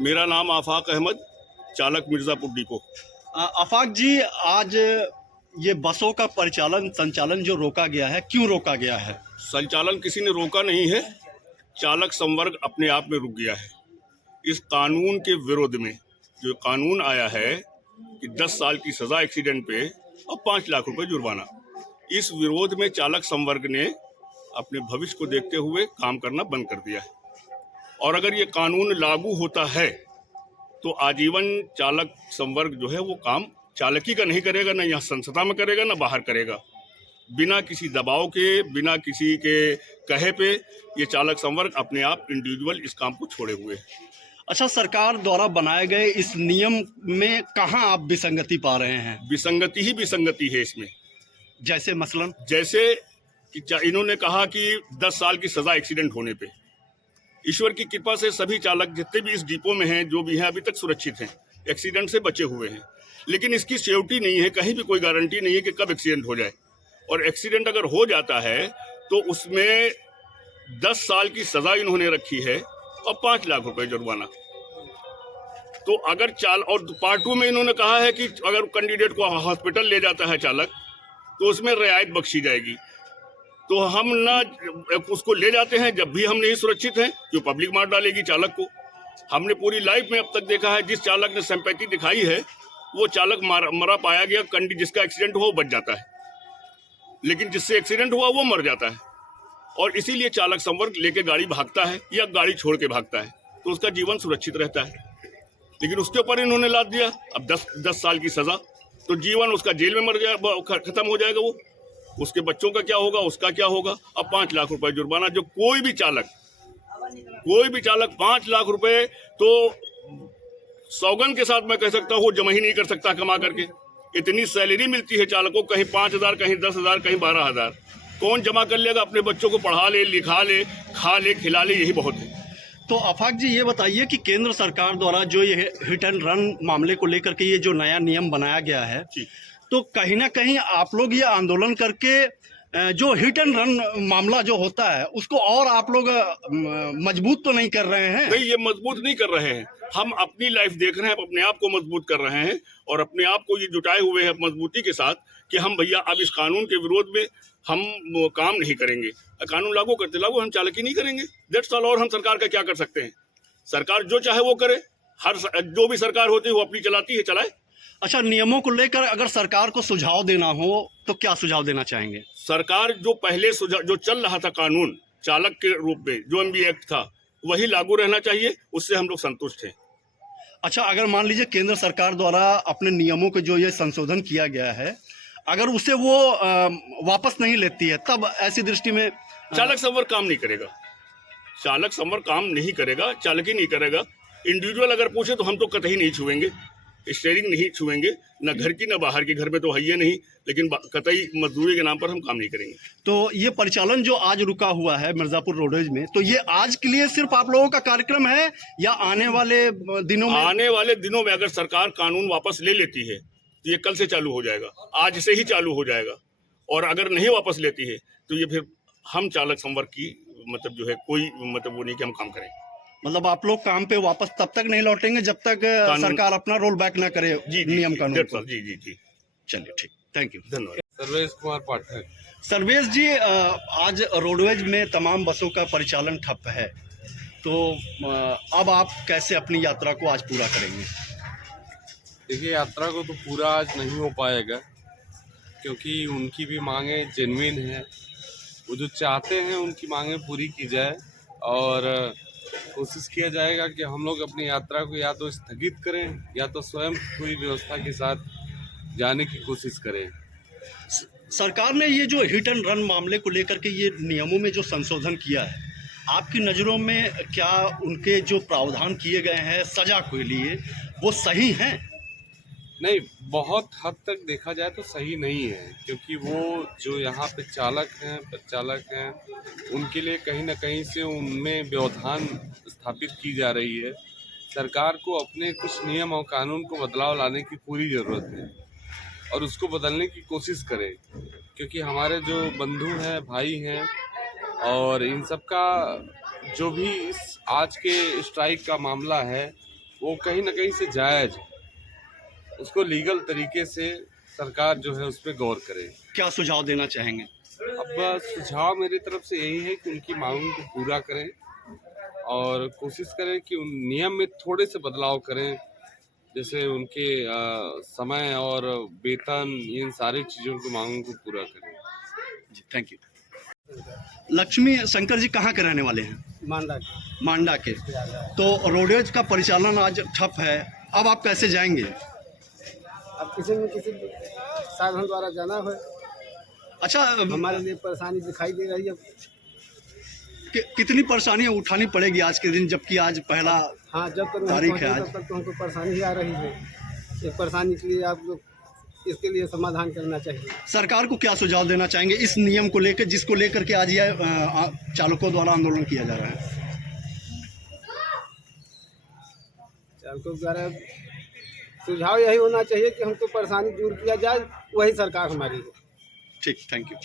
मेरा नाम आफाक अहमद, चालक मिर्ज़ापुर डिपो। आफाक जी, आज ये बसों का संचालन जो रोका गया है, क्यों रोका गया है? संचालन किसी ने रोका नहीं है, चालक संवर्ग अपने आप में रुक गया है। इस कानून के विरोध में जो कानून आया है कि 10 साल की सज़ा एक्सीडेंट पे और 5 लाख रुपए जुर्माना, इस विरोध में चालक संवर्ग ने अपने भविष्य को देखते हुए काम करना बंद कर दिया है। और अगर ये कानून लागू होता है तो आजीवन चालक संवर्ग जो है वो काम चालकी का नहीं करेगा, ना यहाँ संस्था में करेगा, ना बाहर करेगा। बिना किसी दबाव के, बिना किसी के कहे पे ये चालक संवर्ग अपने आप इंडिविजुअल इस काम को छोड़े हुए है। अच्छा, सरकार द्वारा बनाए गए इस नियम में कहाँ आप विसंगति पा रहे हैं? विसंगति ही विसंगति है इसमें। जैसे मसलन जैसे कि इन्होंने कहा कि 10 साल की सजा एक्सीडेंट होने पे, ईश्वर की कृपा से सभी चालक जितने भी इस डिपो में हैं, जो भी हैं, अभी तक सुरक्षित हैं, एक्सीडेंट से बचे हुए हैं। लेकिन इसकी सेफ्टी नहीं है, कहीं भी कोई गारंटी नहीं है कि कब एक्सीडेंट हो जाए। और एक्सीडेंट अगर हो जाता है तो उसमें 10 साल की सजा इन्होंने रखी है और 5 लाख रुपए जुर्माना। तो अगर और पार्ट 2 में इन्होंने कहा है कि अगर कैंडिडेट को हॉस्पिटल ले जाता है चालक तो उसमें रियायत बख्शी जाएगी। तो हम ना उसको ले जाते हैं जब भी हम नहीं सुरक्षित हैं, जो पब्लिक मार डालेगी चालक को। हमने पूरी लाइफ में अब तक देखा है, जिस चालक ने सिंपैथी दिखाई है वो चालक मरा पाया गया, जिसका एक्सीडेंट हुआ वो बच जाता है, लेकिन जिससे एक्सीडेंट हुआ वो मर जाता है। और इसीलिए चालक संवर्ग लेके गाड़ी भागता है या गाड़ी छोड़ के भागता है, तो उसका जीवन सुरक्षित रहता है। लेकिन उसके ऊपर इन्होंने लाद दिया अब 10 साल की सजा, तो जीवन उसका जेल में मर जाएगा, खत्म हो जाएगा वो। उसके बच्चों का क्या होगा, उसका क्या होगा। अब 5 लाख रुपए जुर्माना, जो कोई भी चालक 5 लाख रुपए तो सौगन के साथ मैं कह सकता हूँ वो जमा ही नहीं कर सकता कमा करके। इतनी सैलरी मिलती है चालकों, कहीं 5,000, कहीं 10,000, कहीं 12,000। कौन जमा कर लेगा? अपने बच्चों को पढ़ा ले, लिखा ले, खा ले, खिला ले, यही बहुत है। तो आफाक जी, ये बताइए कि केंद्र सरकार द्वारा जो ये हिट एंड रन मामले को लेकर के ये जो नया नियम बनाया गया है, तो कहीं ना कहीं आप लोग ये आंदोलन करके जो हिट एंड रन मामला जो होता है उसको और आप लोग मजबूत तो नहीं कर रहे हैं? नहीं, ये मजबूत नहीं कर रहे हैं। हम अपनी लाइफ देख रहे हैं, अपने आप को मजबूत कर रहे हैं और अपने आप को ये जुटाए हुए हैं मजबूती के साथ कि हम भैया अब इस कानून के विरोध में हम काम नहीं करेंगे। कानून लागू करते लागू हम चालकी नहीं करेंगे, दैट्स ऑल। और हम सरकार का क्या कर सकते हैं? सरकार जो चाहे वो करे, जो भी सरकार होती है वो अपनी चलाती है, चलाए। अच्छा, नियमों को लेकर अगर सरकार को सुझाव देना हो तो क्या सुझाव देना चाहेंगे? सरकार जो पहले जो चल रहा था कानून चालक के रूप में, जो एमबी एक्ट था, वही लागू रहना चाहिए, उससे हम लोग संतुष्ट हैं। अच्छा, अगर मान लीजिए केंद्र सरकार द्वारा अपने नियमों के जो ये संशोधन किया गया है, अगर उसे वो वापस नहीं लेती है, तब ऐसी दृष्टि में चालक संवर्ग काम नहीं करेगा। चालक संवर्ग काम नहीं करेगा, चालक ही नहीं करेगा। इंडिविजुअल अगर पूछे तो हम तो कतई नहीं छुएंगे, स्टीयरिंग नहीं छुएंगे, ना घर की ना बाहर की। घर में तो है ही नहीं, लेकिन कतई मजदूरी के नाम पर हम काम नहीं करेंगे। तो ये परिचालन जो आज रुका हुआ है मिर्जापुर रोडवेज में, तो ये आज के लिए सिर्फ आप लोगों का कार्यक्रम है या आने वाले दिनों में? आने वाले दिनों में अगर सरकार कानून वापस ले लेती है तो ये कल से चालू हो जाएगा, आज से ही चालू हो जाएगा। और अगर नहीं वापस लेती है तो ये फिर हम चालक संवर्ग की मतलब जो है कोई मतलब वो नहीं कि हम काम करें। मतलब आप लोग काम पे वापस तब तक नहीं लौटेंगे जब तक सरकार अपना रोल बैक ना करे नियम कानून को? जी जी जी। चलिए, ठीक, थैंक यू, धन्यवाद। सर्वेश कुमार पाठक। सर्वेश जी, आज रोडवेज में तमाम बसों का परिचालन ठप है, तो अब आप कैसे अपनी यात्रा को आज पूरा करेंगे? देखिए, यात्रा को तो पूरा आज नहीं हो पाएगा क्योंकि उनकी भी मांगें जेन्युइन हैं। वो जो चाहते हैं उनकी मांगें पूरी की जाए और कोशिश किया जाएगा कि हम लोग अपनी यात्रा को या तो स्थगित करें या तो स्वयं पूरी व्यवस्था के साथ जाने की कोशिश करें। सरकार ने ये जो हिट एंड रन मामले को लेकर के ये नियमों में जो संशोधन किया है, आपकी नज़रों में क्या उनके जो प्रावधान किए गए हैं सजा के लिए वो सही हैं? नहीं, बहुत हद तक देखा जाए तो सही नहीं है क्योंकि वो जो यहाँ पे चालक हैं उनके लिए कहीं ना कहीं से उनमें व्यवधान स्थापित की जा रही है। सरकार को अपने कुछ नियम और कानून को बदलाव लाने की पूरी ज़रूरत है और उसको बदलने की कोशिश करें क्योंकि हमारे जो बंधु हैं, भाई हैं और इन सब का जो भी इस आज के स्ट्राइक का मामला है वो कहीं ना कहीं से जायज़, उसको लीगल तरीके से सरकार जो है उस पर गौर करे। क्या सुझाव देना चाहेंगे? अब सुझाव मेरी तरफ से यही है कि उनकी मांगों को पूरा करें और कोशिश करें कि उन नियम में थोड़े से बदलाव करें, जैसे उनके समय और वेतन, इन सारी चीज़ों की मांगों को पूरा करें। जी, थैंक यू। लक्ष्मी शंकर जी कहाँ के रहने वाले हैं? मांडा के। तो रोडवेज का परिचालन आज ठप है, अब आप कैसे जाएंगे? अब किसी न किसी साधन द्वारा जाना है। अच्छा, हमारे लिए परेशानी दिखाई दे रही है। कितनी परेशानियां उठानी पड़ेगी आज के दिन, जबकि आज पहला हाँ, जब तक तारीख है तब तक तो हमको परेशानी ही आ रही है। ये परेशानी के लिए आप लोग इसके लिए समाधान करना चाहिए। सरकार को क्या सुझाव देना चाहेंगे इस नियम को लेकर, जिसको लेकर के आज ये चालकों द्वारा आंदोलन किया जा रहा है? चालकों द्वारा सुझाव यही होना चाहिए कि हमको परेशानी दूर किया जाए, वही सरकार हमारी है। ठीक, थैंक यू।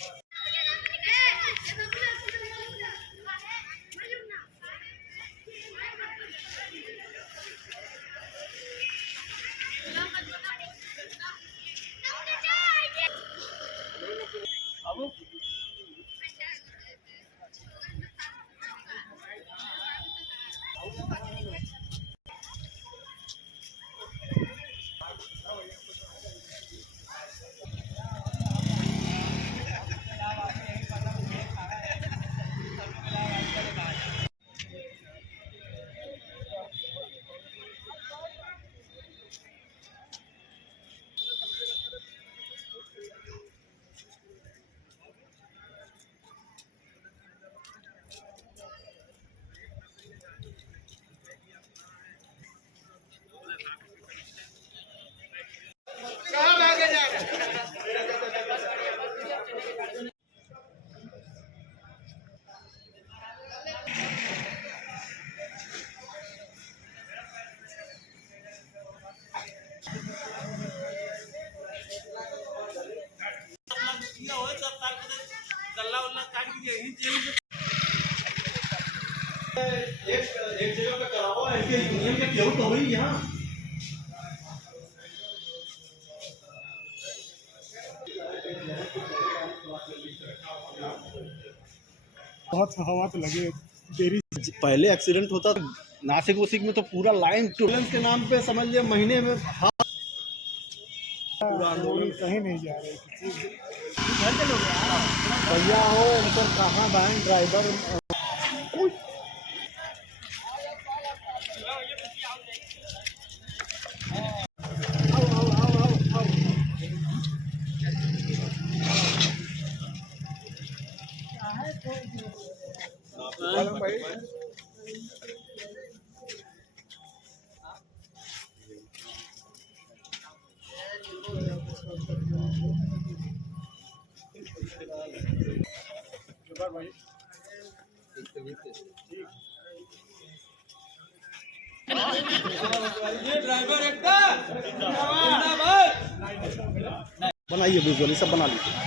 एक जगह पे कराओ, ऐसे यूनियन में क्यों तो हुई यहाँ। बहुत हवा तो लगे देरी। पहले एक्सीडेंट होता था नासिक उसिक में तो पूरा लाइन एम्बुलेंस के नाम पे समझ लिया महीने में पूरा आंदोलन कहीं नहीं जा रहे। भैया हो उनकर कहाँ बैन ड्राइवर बनाइए, विजुअली सब बना लीजिए।